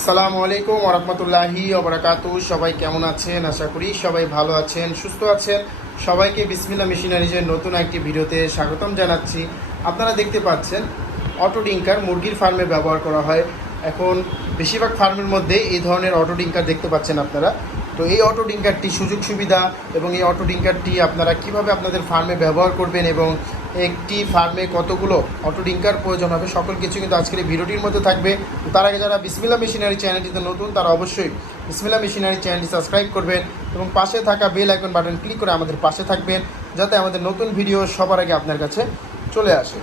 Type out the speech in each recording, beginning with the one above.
আসসালামু আলাইকুম ওয়া রাহমাতুল্লাহি ওয়া বারাকাতুহু। সবাই কেমন আছেন? আশা করি সবাই ভালো আছেন, সুস্থ আছেন। সবাইকে বিসমিল্লাহ মেশিনারিজের নতুন একটি ভিডিওতে স্বাগতম জানাচ্ছি। আপনারা দেখতে পাচ্ছেন অটো ডিঙ্কার মুরগির ফার্মে ব্যবহার করা হয়। এখন বেশিরভাগ ফার্মের মধ্যে এই ধরনের অটো ডিঙ্কার দেখতে পাচ্ছেন আপনারা। তো এই অটো ডিঙ্কারটি সুযোগ সুবিধা এবং এই অটো ডিঙ্কারটি আপনারা কিভাবে আপনাদের ফার্মে ব্যবহার করবেন এবং একটি ফার্মে কতগুলো অটো ডিঙ্কার প্রয়োজন হবে সকল কিছু কিন্তু আজকের এই ভিডিওটির মধ্যে থাকবে। তার আগে যারা বিসমিল্লাহ মেশিনারি চ্যানেলটিতে নতুন তারা অবশ্যই বিসমিল্লাহ মেশিনারি চ্যানেলটি সাবস্ক্রাইব করবেন এবং পাশে থাকা বেল আইকন বাটন ক্লিক করে আমাদের পাশে থাকবেন, যাতে আমাদের নতুন ভিডিও সবার আগে আপনার কাছে চলে আসে।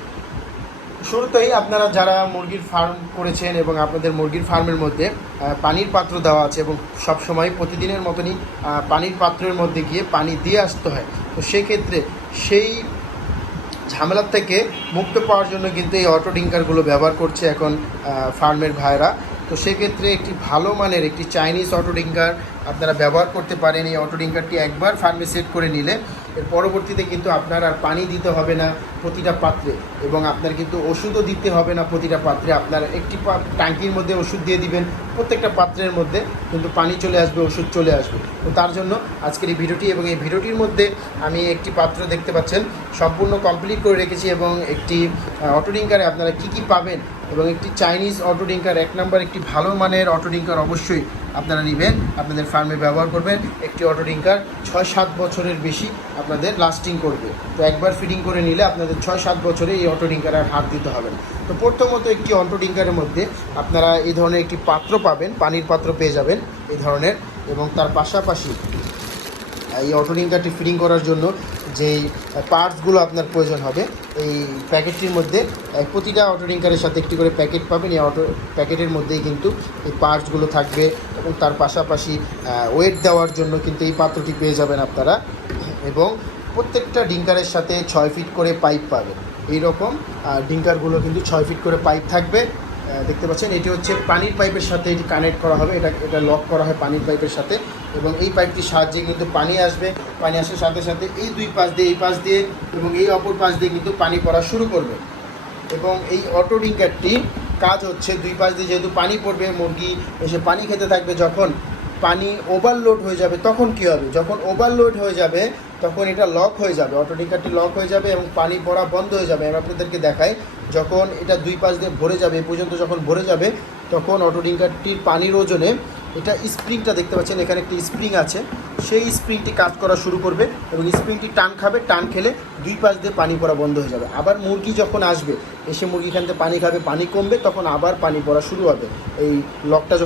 শুরুতেই আপনারা যারা মুরগির ফার্ম করেছেন এবং আপনাদের মুরগির ফার্মের মধ্যে পানির পাত্র দেওয়া আছে এবং সবসময় প্রতিদিনের মতনই পানির পাত্রের মধ্যে গিয়ে পানি দিয়ে আসতে হয়, তো সেক্ষেত্রে সেই ঝামেলার থেকে মুক্ত পাওয়ার জন্য কিন্তু এই অটো ডিঙ্কারগুলো ব্যবহার করছে এখন ফার্মের ভাইরা। তো সেক্ষেত্রে একটি ভালো মানের একটি চাইনিজ অটো ডিঙ্কার আপনারা ব্যবহার করতে পারেন। এই অটো ডিঙ্কারটি একবার ফার্মে সেট করে নিলে এর পরবর্তীতে কিন্তু আপনার আর পানি দিতে হবে না প্রতিটা পাত্রে, এবং আপনার কিন্তু ওষুধও দিতে হবে না প্রতিটা পাত্রে। আপনার একটি ট্যাঙ্কির মধ্যে ওষুধ দিয়ে দিবেন, প্রত্যেকটা পাত্রের মধ্যে কিন্তু পানি চলে আসবে, ওষুধ চলে আসবে। তো তার জন্য আজকের এই ভিডিওটি, এবং এই ভিডিওটির মধ্যে আমি একটি পাত্র দেখতে পাচ্ছেন সম্পূর্ণ কমপ্লিট করে রেখেছি, এবং একটি অটো ডিঙ্কারে আপনারা কী কী পাবেন এবং একটি চাইনিজ অটো ডিঙ্কার, এক নম্বর একটি ভালো মানের অটো ডিঙ্কার অবশ্যই আপনারা নেবেন, আপনাদের ফার্মে ব্যবহার করবেন। একটি অটো ডিঙ্কার 6-7 বছরের বেশি আপনাদের লাস্টিং করবে। তো একবার ফিডিং করে নিলে আপনাদের 6-7 বছরে এই অটো ডিঙ্কার আর হাত দিতে হবে না। তো প্রথমত একটি অটো ডিঙ্কারের মধ্যে আপনারা এই ধরনের একটি পাত্র পাবেন, পানির পাত্র পেয়ে যাবেন এই ধরনের, এবং তার পাশাপাশি এই অটো ডিঙ্কারটি ফিডিং করার জন্য যেই পার্টসগুলো আপনার প্রয়োজন হবে এই প্যাকেটটির মধ্যে, প্রতিটা অটো ডিঙ্কারের সাথে একটি করে প্যাকেট পাবেন। এই অটো প্যাকেটের মধ্যেই কিন্তু এই পার্টসগুলো থাকবে, এবং তার পাশাপাশি ওয়েট দেওয়ার জন্য কিন্তু এই পাত্রটি পেয়ে যাবেন আপনারা, এবং প্রত্যেকটা ডিঙ্কারের সাথে 6 ফিট করে পাইপ পাবেন। এই রকম ডিঙ্কারগুলো কিন্তু 6 ফিট করে পাইপ থাকবে। দেখতে পাচ্ছেন এটি হচ্ছে পানির পাইপের সাথে এটি কানেক্ট করা হবে, এটা লক করা হয় পানির পাইপের সাথে, এবং এই পাইপটির সাহায্যে কিন্তু পানি আসবে। পানি আসার সাথে সাথে এই দুই পাশ দিয়ে, এই পাশ দিয়ে এবং এই অপর পাশ দিয়ে কিন্তু পানি পড়া শুরু করবে। এবং এই অটো ডিঙ্কারটি কাজ হচ্ছে দুই পাশ দিয়ে যেহেতু পানি পড়বে, মুরগি এসে পানি খেতে থাকবে। যখন পানি ওভারলোড হয়ে যাবে তখন কী হবে? যখন ওভারলোড হয়ে যাবে তখন এটা লক হয়ে যাবে, অটো ডিঙ্কারটি লক হয়ে যাবে এবং পানি পড়া বন্ধ হয়ে যাবে। আমি আপনাদেরকে দেখাই, যখন এটা দুই পাশ দিয়ে ভরে যাবে, এ পর্যন্ত যখন ভরে যাবে তখন অটো ডিঙ্কারটির পানির ওজনে এটা স্প্রিংটা দেখতে পাচ্ছেন, এখানে একটি স্প্রিং আছে, সেই স্প্রিংটি কাজ করা শুরু করবে এবং স্প্রিংটি টান খাবে, টান খেলে দুই পাশ দিয়ে পানি পড়া বন্ধ হয়ে যাবে। আবার মুরগি যখন আসবে, এসে মুরগি এখান থেকে পানি খাবে, পানি কমবে, তখন আবার পানি পড়া শুরু হবে। এই লকটা